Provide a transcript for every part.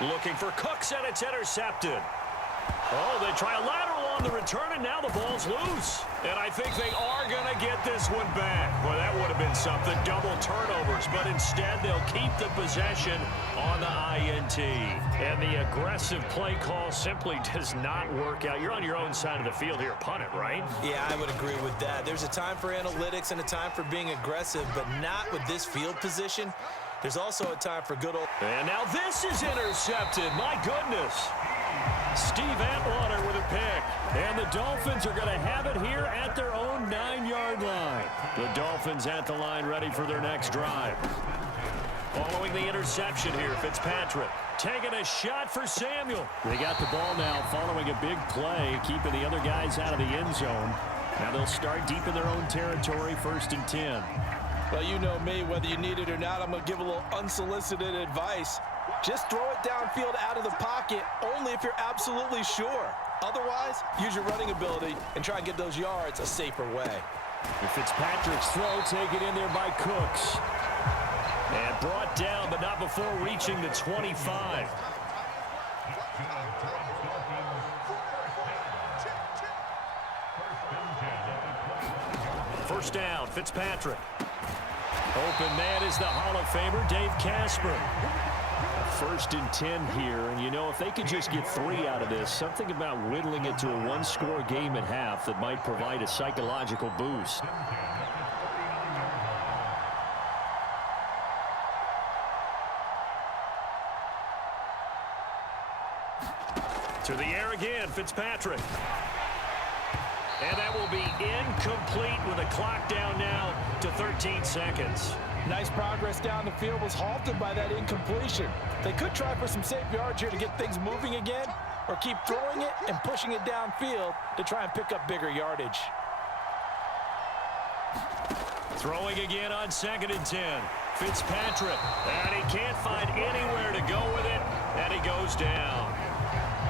Looking for Cooks, and it's intercepted. Oh, they try a lateral on the return, and now the ball's loose. And I think they are going to get this one back. Boy, that would have been something, double turnovers. But instead, they'll keep the possession on the INT. And the aggressive play call simply does not work out. You're on your own side of the field here. Punt it, right? Yeah, I would agree with that. There's a time for analytics and a time for being aggressive, but not with this field position. There's also a time for good old... And now this is intercepted. My goodness. Steve Atwater with a pick. And the Dolphins are going to have it here at their own 9-yard line. The Dolphins at the line ready for their next drive. Following the interception here, Fitzpatrick taking a shot for Samuel. They got the ball now following a big play, keeping the other guys out of the end zone. Now they'll start deep in their own territory, 1st and 10. Well, you know me, whether you need it or not, I'm going to give a little unsolicited advice. Just throw it downfield out of the pocket only if you're absolutely sure. Otherwise, use your running ability and try and get those yards a safer way. And Fitzpatrick's throw taken in there by Cooks. And brought down, but not before reaching the 25. First down, Fitzpatrick. Open man is the Hall of Famer, Dave Casper. 1st and 10 here, and you know, if they could just get 3 out of this, something about whittling it to a 1-score game at half that might provide a psychological boost. To the air again, Fitzpatrick. And that will be incomplete with a clock down now to 13 seconds. Nice progress down the field was halted by that incompletion. They could try for some safe yards here to get things moving again, or keep throwing it and pushing it downfield to try and pick up bigger yardage. Throwing again on 2nd and 10. Fitzpatrick, and he can't find anywhere to go with it, and he goes down.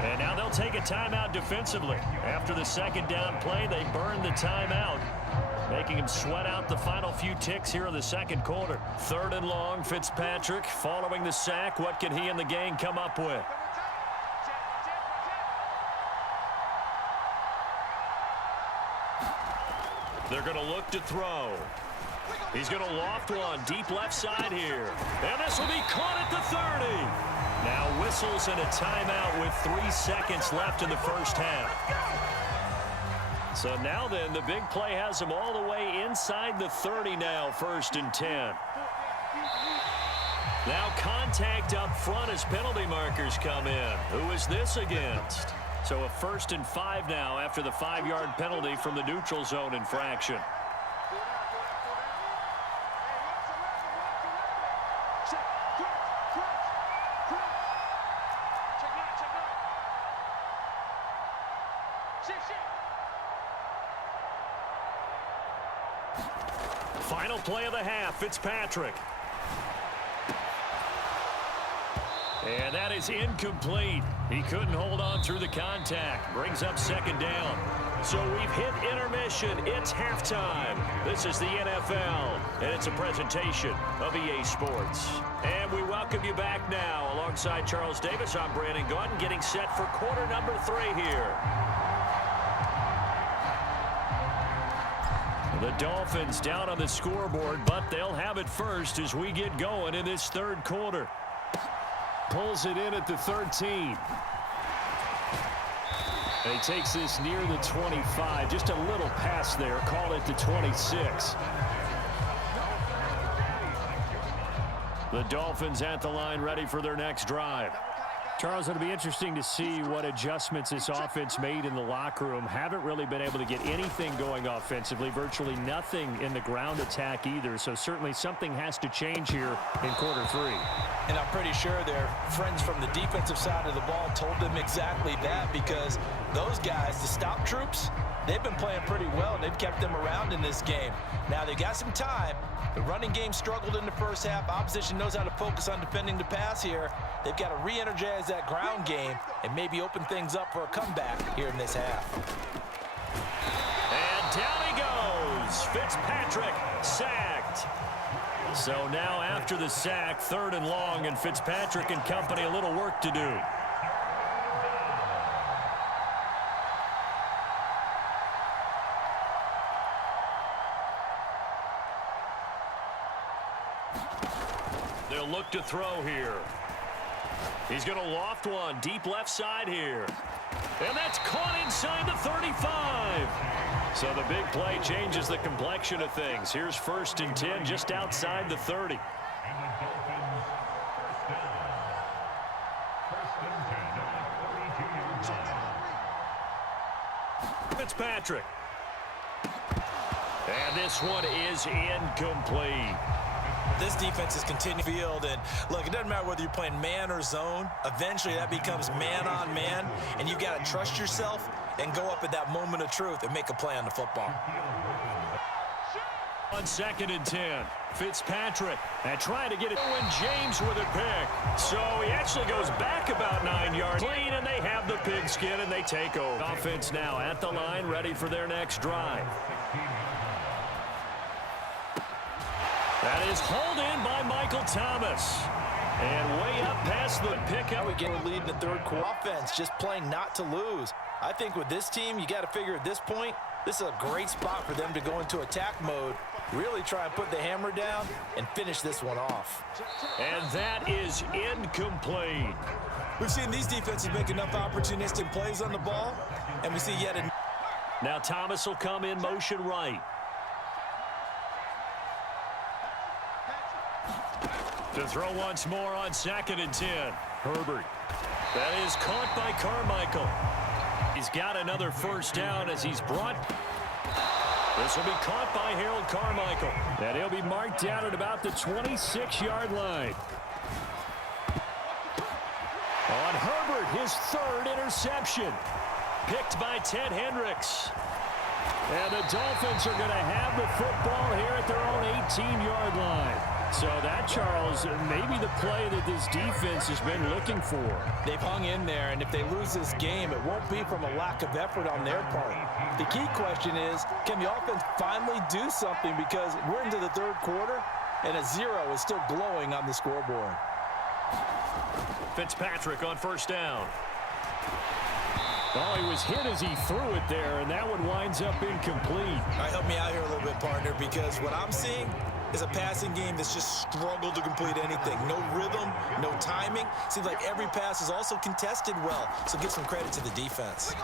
And now they'll take a timeout defensively. After the 2nd down play, they burn the timeout, making him sweat out the final few ticks here in the 2nd quarter. 3rd and long, Fitzpatrick following the sack. What can he and the gang come up with? They're going to look to throw. He's going to loft one deep left side here. And this will be caught at the 30. Now whistles and a timeout with 3 seconds left in the first half. So now then, the big play has him all the way inside the 30 now, 1st and 10. Now contact up front as penalty markers come in. Who is this against? So a 1st and 5 now after the 5-yard penalty from the neutral zone infraction. Final play of the half, Fitzpatrick. And that is incomplete. He couldn't hold on through the contact. Brings up 2nd down. So we've hit intermission. It's halftime. This is the NFL, and it's a presentation of EA Sports. And we welcome you back now. Alongside Charles Davis, I'm Brandon Gaudin, getting set for quarter number 3 here. The Dolphins down on the scoreboard, but they'll have it first as we get going in this 3rd quarter. Pulls it in at the 13. And he takes this near the 25. Just a little pass there. Call it the 26. The Dolphins at the line ready for their next drive. Charles, it'll be interesting to see what adjustments this offense made in the locker room. Haven't really been able to get anything going offensively, virtually nothing in the ground attack either. So certainly something has to change here in quarter 3. And I'm pretty sure their friends from the defensive side of the ball told them exactly that, because those guys, the stop troops, they've been playing pretty well, and they've kept them around in this game. Now they've got some time. The running game struggled in the first half. Opposition knows how to focus on defending the pass here. They've got to re-energize that ground game and maybe open things up for a comeback here in this half. And down he goes. Fitzpatrick sacked. So now after the sack, 3rd and long, and Fitzpatrick and company a little work to do. They'll look to throw here. He's going to loft one deep left side here. And that's caught inside the 35. So the big play changes the complexion of things. Here's 1st and 10 just outside the 30. Fitzpatrick. And this one is incomplete. This defense is continuing field, and look, it doesn't matter whether you're playing man or zone. Eventually, that becomes man-on-man, and you've got to trust yourself and go up at that moment of truth and make a play on the football. On 2nd and 10, Fitzpatrick and trying to get it. Owen James with a pick. So he actually goes back about 9 yards. Clean, and they have the pigskin, and they take over. Offense now at the line, ready for their next drive. That is hauled in by Michael Thomas. And way up past the pickup. We get a lead in the 3rd quarter. Offense just playing not to lose. I think with this team, you got to figure at this point, this is a great spot for them to go into attack mode, really try and put the hammer down and finish this one off. And that is incomplete. We've seen these defenses make enough opportunistic plays on the ball, and we see yet another. Now Thomas will come in motion right. To throw once more on 2nd and 10. Herbert. That is caught by Carmichael. He's got another 1st down as he's brought. This will be caught by Harold Carmichael. And he'll be marked down at about the 26-yard line. On Herbert, his 3rd interception. Picked by Ted Hendricks. And the Dolphins are going to have the football here at their own 18-yard line. So that, Charles, may be the play that this defense has been looking for. They've hung in there, and if they lose this game, it won't be from a lack of effort on their part. The key question is, can the offense finally do something? Because we're into the 3rd quarter, and a 0 is still glowing on the scoreboard. Fitzpatrick on 1st down. Oh, he was hit as he threw it there, and that one winds up incomplete. All right, help me out here a little bit, partner, because what I'm seeing is a passing game that's just struggled to complete anything. No rhythm, no timing. Seems like every pass is also contested well, so give some credit to the defense.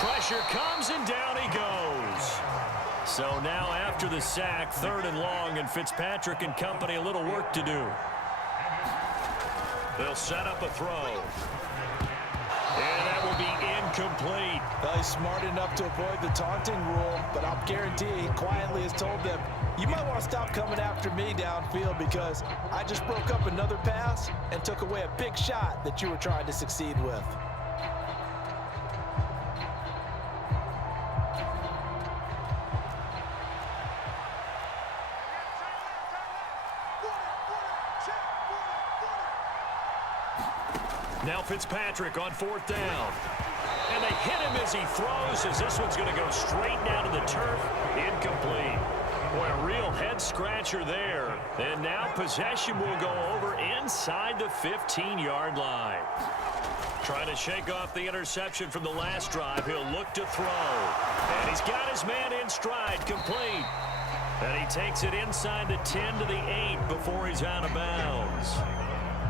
Pressure comes, and down he goes. So now after the sack, 3rd and long, and Fitzpatrick and company a little work to do. They'll set up a throw. And that will be incomplete. Well, he's smart enough to avoid the taunting rule, but I'll guarantee he quietly has told them, you might want to stop coming after me downfield because I just broke up another pass and took away a big shot that you were trying to succeed with. Now Fitzpatrick on 4th down. And they hit him as he throws, as this one's going to go straight down to the turf. Incomplete. Boy, a real head-scratcher there. And now possession will go over inside the 15-yard line. Trying to shake off the interception from the last drive. He'll look to throw. And he's got his man in stride, complete. And he takes it inside the 10 to the 8 before he's out of bounds.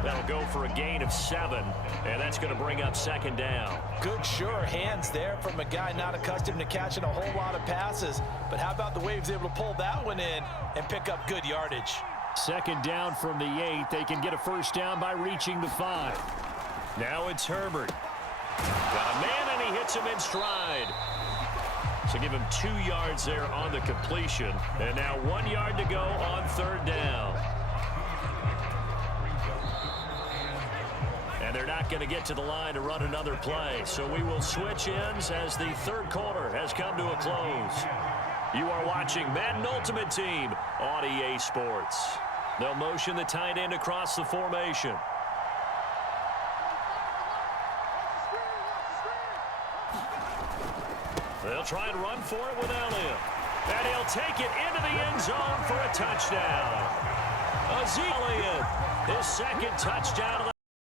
That'll go for a gain of 7, and that's going to bring up 2nd down. Good, sure hands there from a guy not accustomed to catching a whole lot of passes. But how about the way he was able to pull that one in and pick up good yardage? 2nd down from the 8. They can get a 1st down by reaching the 5. Now it's Herbert. Got a man, and he hits him in stride. So give him 2 yards there on the completion. And now 1 yard to go on 3rd down. And they're not going to get to the line to run another play. So we will switch ends as the 3rd quarter has come to a close. You are watching Madden Ultimate Team on EA Sports. They'll motion the tight end across the formation. They'll try and run for it without him. And he'll take it into the end zone for a touchdown. Elliott, his second touchdown of the